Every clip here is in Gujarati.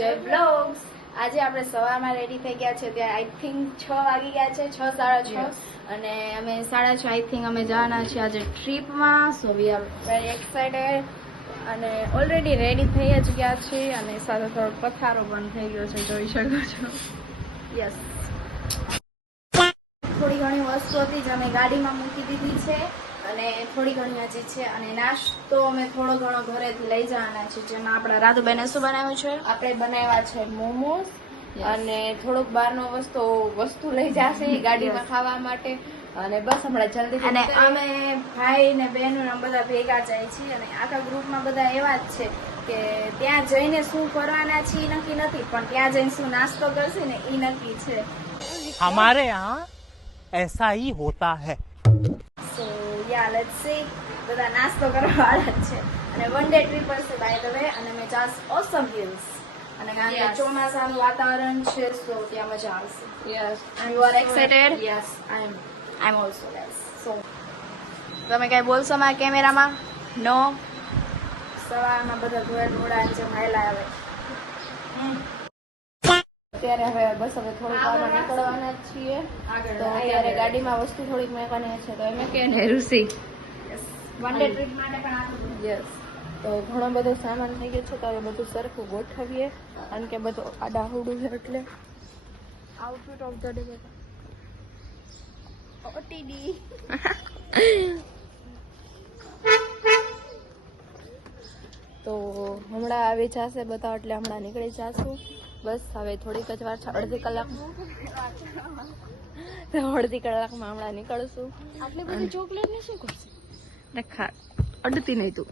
જય બ્લોગ્સ। આજે આપણે સવારમાં રેડી થઈ ગયા છે, ત્યાં આઈ થિંક 6 વાગી ગયા છે, 6 સાડા 6 અને અમે 6:30 આઈ થિંક અમે જવાના છીએ આજે ટ્રીપમાં। સો વી આર વેરી એક્સાઇટેડ અને ઓલરેડી રેડી થઈ જ ગયા છે અને સાથે થોડો પથારો પણ થઈ ગયો છે, જોઈ શકો છો। યસ, થોડી ઘણી વસ્તુ હતી જે અમે ગાડીમાં મૂકી દીધી છે અને થોડી ઘણી હજી છે અને નાસ્તો અમે થોડો ઘણો ઘરેથી લઈ જવાના છે, જેમાં આપણા રાધુબેને શું બનાવ્યું છે? આપણે બનાવ્યા છે મોમોસ અને થોડુંક બહારનો વસ્તુ લઈ જશે ગાડીમાં ખાવા માટે અને બસ હમણાં જલ્દી અને અમે ભાઈ ને બહેનો બધા ભેગા જાય છીએ અને આખા ગ્રુપમાં બધા એવા જ છે કે ત્યાં જઈને શું કરવાના છે એ નક્કી નથી, પણ ત્યાં જઈને શું નાસ્તો કરશે ને એ નક્કી છે। हमारे यहाँ ऐसा ही होता है। સો યા લેટ્સ સી, બધા નાસ્તો કરવા વાળા છે અને વન ડે ટ્રીપ હશે બાય ધ વે અને અમે જાસ ઓસમ હિલ્સ અને કારણ કે ચોમાસાનું વાતાવરણ છે તો ત્યાં મજા આવશે। Yes, and you are excited? Yes, I am also guys. So તમે કઈ બોલશો મારા કેમેરામાં? નો? સવારમાં બધા ધોળા ધોળા જેમ હાયલા આવે અત્યારે હવે બસ હવે થોડીક વારમાં નીકળવાના છીએ, તો અત્યારે ગાડીમાં વસ્તુ થોડીક મેકવાની છે તો એમ કે ને ઋષિ વન ડે ટ્રીપ માટે પણ આપણું યસ, તો ઘણો બધો સામાન થઈ ગયો છે તો હવે બધું સરખું ગોઠવીએ કારણ કે બધું આડાહુડું છે એટલે આઉટફિટ ઓફ ધ ડે બધા ઓટીડી તો હમણાં આવી જશે બધા એટલે હમણાં નીકળી જશું। બસ હવે થોડીક જ વાર છે, અડધી કલાકમાં હમણાં નીકળશું। આટલી બધી ચોકલેટ ને શું કરશે? અડતી નહીં તું,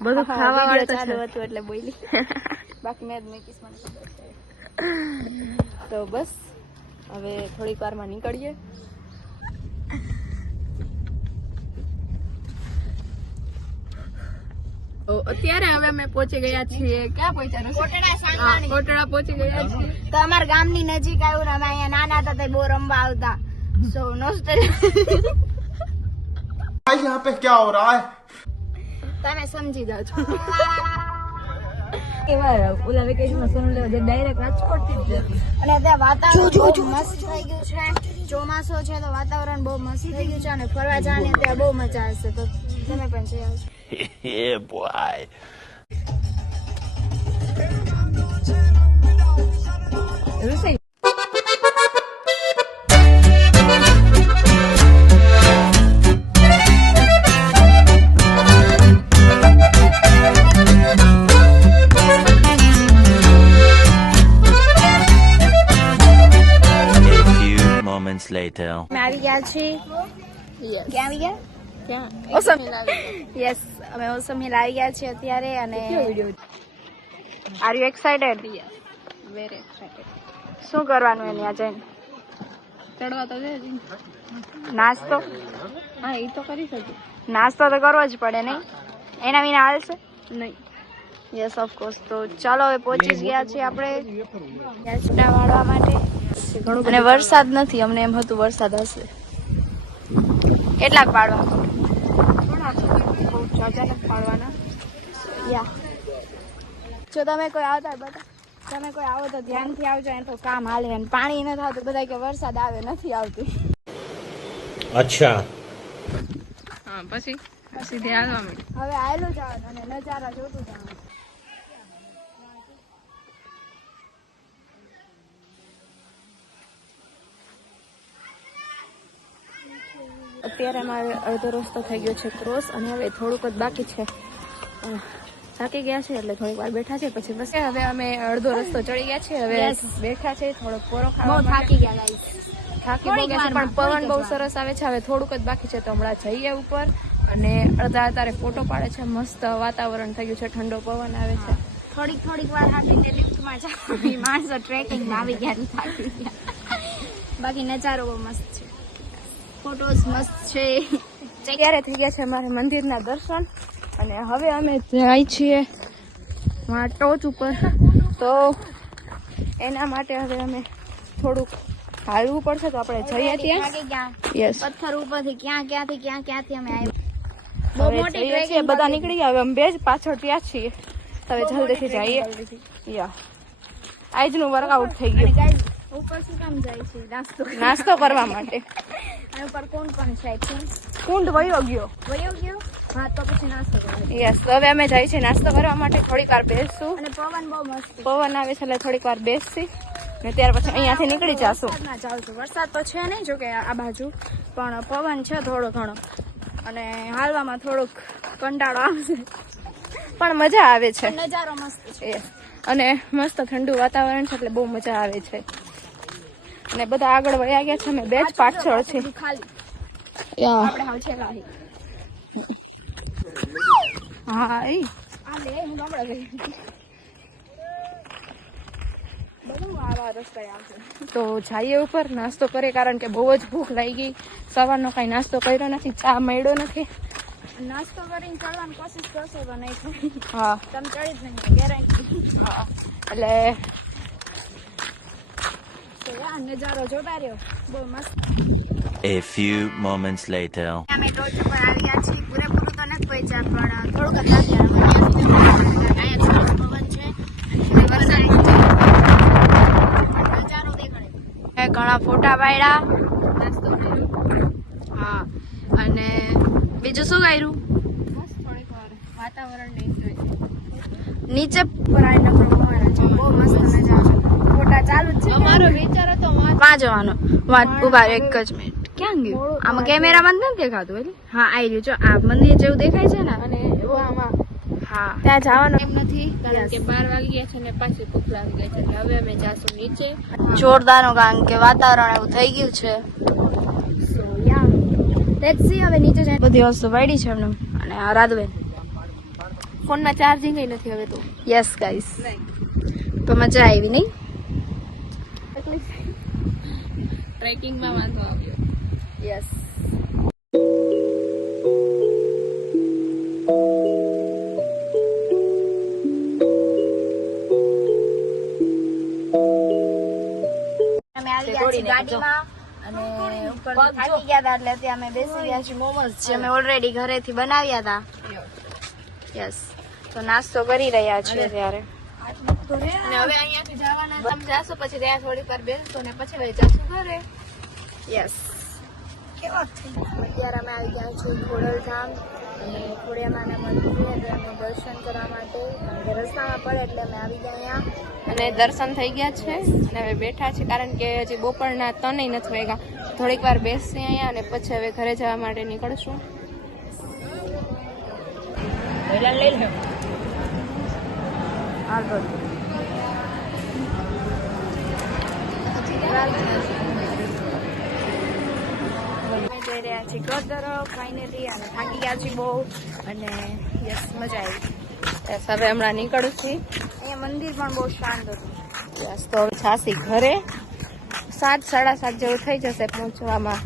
બધું ખાવા વાળું ચાલુ હતું એટલે બોલી બાકી મેં જ મેકીશ મને ખબર છે। તો બસ હવે થોડીક વારમાં નીકળીએ। અત્યારે હવે અમે પહોંચી ગયા છીએ, ક્યાં પહોંચ્યા? કોટડા પહોંચી ગયા છીએ। તો અમારા ગામની નજીક આવ્યું, અમે અહીંયા નાના હતા તે બહુ રમવા આવતા। સો भाई यहाँ पे क्या हो रहा है? તમે સમજી જાઓ છો। ઓલા વેકેશનમાં સોનું લેવા ડાયરેક્ટ રાજકોટ થી જ અને ત્યાં વાતાવરણ બહુ મસ્ત થઈ ગયું છે, ચોમાસું છે તો વાતાવરણ બહુ મસ્ત થઈ ગયું છે અને ફરવા જવાની ત્યાં બહુ મજા આવશે, તો તમે પણ જઈ આવજો। Yeah, boy. Later. અમે આવી ગયા છીએ, ક્યાં આવી ગયા? ઓસમ યસ, અમે ઓસમ હિલ આવી ગયા છીએ અત્યારે અને are you excited? Very excited. શું કરવાનું એની આ જઈને? ચડવા તો છે નાસ્તો? હા, એ તો કરી શકું, નાસ્તો તો કરવો જ પડે નહીં, એના વિના હાલશે નહીં? Yes of course. તો ચાલો હવે પહોંચી જ ગયા છીએ આપણે યાચડા વાળવા માટે અને વરસાદ નથી, અમને એમ હતું વરસાદ હશે। કેટલાક પાડવા? પાડવાના યા જો તમે કોઈ આવતા હોય બતા, તમે કોઈ આવો તો ધ્યાનથી આવજો, એમ તો કામ હાલે અને પાણી ન થતું બધા કે વરસાદ આવે નથી આવતી। अच्छा। હા, પછી સીધે આવવા માંડી, હવે આવેલું જવાનું અને નજારા જોતું જવાનું। અત્યારે અમારે અડધો રસ્તો થઈ ગયો છે ક્રોસ અને હવે થોડુંક જ બાકી છે, થાકી ગયા છે એટલે થોડીક વાર બેઠા છે પછી બસ હવે અમે અડધો રસ્તો ચડી ગયા છે, હવે બેઠા છે થોડોક પોરો ખાવા। બહુ થાકી ગયા ગાઈસ, થાકી બહુ ગયા છે પણ પવન બહુ સરસ આવે છે, હવે થોડુંક જ બાકી છે તો હમણાં જઈએ ઉપર અને અડધા અત્યારે ફોટો પાડે છે, મસ્ત વાતાવરણ થઈ ગયું છે, ઠંડો પવન આવે છે। થોડીક વાર હાથે લિફ્ટમાં જાવ, માણસો ટ્રેકિંગમાં આવી ગયા થાકી ગયા, બાકી નજારો બહુ મસ્ત છે, ફોટોસ મસ્ત છે। ત્યારે થઈ ગયા છે અમારે મંદિરના દર્શન અને હવે અમે જાય છીએ ટોચ ઉપર, તો એના માટે હવે અમે થોડુંક હાલવું પડશે તો આપણે જઈએ ત્યાં। યસ, પથ્થર ઉપરથી ક્યાંથી અમે આવ્યા, બહુ હવે મોટી જઈએ છીએ, બધા નીકળી ગયા, હવે અમે બે જ પાછળ ત્યાં છીએ, હવે જલ્દીથી જઈએ। યા આજનું વર્કઆઉટ થઈ અને ગયું guys, ઉપર શું કામ જાય છે નાસ્તો કરવા માટે. અને ઉપર કોણ પણ છે કુંડ વયો ગયો. વયો ગયો હા તો પછી નાસ્તો કરવા યસ, હવે અમે જઈએ છીએ નાસ્તો કરવા માટે. થોડીક વાર બેસશું, અને પવન બહુ મસ્ત છે. પવન આવે છે એટલે થોડીક વાર બેસશી ને ત્યાર પછી અહીંયાથી નીકળી જાશું. વરસાદમાં જાઉં છું. વરસાદ તો છે નહીં જો કે આ બાજુ, પણ પવન છે થોડો ઘણો અને હાલવામાં થોડોક કંટાળો આવશે. પણ મજા આવે છે. નજારો મસ્ત છે. Yes. અને મસ્ત ઠંડુ વાતાવરણ છે એટલે બહુ મજા આવે છે. અને બધા આગળ વયા ગયા છે, અમે બે જ પાછળ છે. બધું ખાલી યા. આપણે હાવ છેલ્લા અહીં. હા એ આ લે હું ગામડા ગઈ બધું આવા રસ્તા આવશે. તો જઈએ ઉપર, નાસ્તો કરીએ કારણ કે બહુ જ ભૂખ લાગી. સવારનો કઈ નાસ્તો કર્યો નથી, ચા મળ્યો નથી. નાસ્તો કરીને ચડવાની કોશિશ કરશો તો નહીં થાય. હા તમે ચડી જ નહીં ગેરંટી. એટલે તો યાર નજારો જોતા રહ્યો બહુ મસ્ત. A few moments later. અમે ટોચ ઉપર આવ્યા છીએ. પૂરેપૂરું તો નથી પહોંચ્યા પણ થોડુંક જ લાગ્યા. અહીંયા સરસ પવન છે અને વરસાદ નજારો દેખાડે. મેં ઘણા ફોટા પાડ્યા. નાસ્તો કર્યો. હા, અને બીજું શું કર્યું? બસ થોડીક વાર વાતાવરણને enjoy. નીચે ઉપર આવીને પણ ઉભા છે. બહુ મસ્ત નજારો. ફોટા ચાલુ જ છે. અમારો વિચાર હતો વાં જવાનો. વાત ઉભા એક જ મિનિટ. ક્યાં ગયું? આમાં કેમેરામાં નથી દેખાતું એટલે. હા, આવી રહ્યું. જો આ મંદિર જેવું દેખાય છે ને, અને આમાં હા ત્યાં જવાનું એમ નથી કારણ કે 12 વાગી ગયા છે ને પાછી ભૂખ લાગી ગઈ છે એટલે હવે અમે જાશું નીચે. જોરદારનું કારણ કે વાતાવરણ એવું થઈ ગયું છે. સો યા લેટ્સ સી હવે નીચે જઈને બધી વસ્તુ પડી છે એમને. અને આ રાધવેન ફોનમાં ચાર્જિંગ નથી હવે તો. યસ ગાઈસ, તો મજા આવી નહીં? ટ્રેકિંગમાં વાંધો આવ્યો. યસ. અમે આવી ગયા છીએ ગાડીમાં અને ઉપર થાકી ગયા હતા એટલે ત્યાં અમે બેસી ગયા છીએ. મોમોસ જે અમે ઓલરેડી ઘરેથી બનાવ્યા હતા. યસ, તો નાસ્તો કરી રહ્યા છીએ ત્યારે. અને હવે અહીંયાથી જવાના તમે જાશો પછી ત્યાં થોડીક વાર બેસશો ને પછી લઈ જશો ઘરે. યસ. અત્યારે અમે આવી ગયા છીએ ખોડલધામ અને ખોડિયામાના મંદિરે અમે દર્શન કરવા માટે કારણ કે રસ્તામાં પડે એટલે અમે આવી ગયા અહીંયા. અને દર્શન થઈ ગયા છે અને હવે બેઠા છે કારણ કે હજી બપોરના 3 નથી વાગ્યા. થોડીક વાર બેસશે અહીંયા અને પછી હવે ઘરે જવા માટે નીકળશું. જઈ રહ્યા છીએ ઘર તરફ ફાઇનલી અને થાકી ગયા છીએ બહુ અને યસ મજા આવી. યસ, હવે હમણાં નીકળું છું. અહીંયા મંદિર પણ બહુ શાંત હતું. યસ, તો હવે છાસી ઘરે 7, 7:30 જેવું થઈ જશે પહોંચવામાં.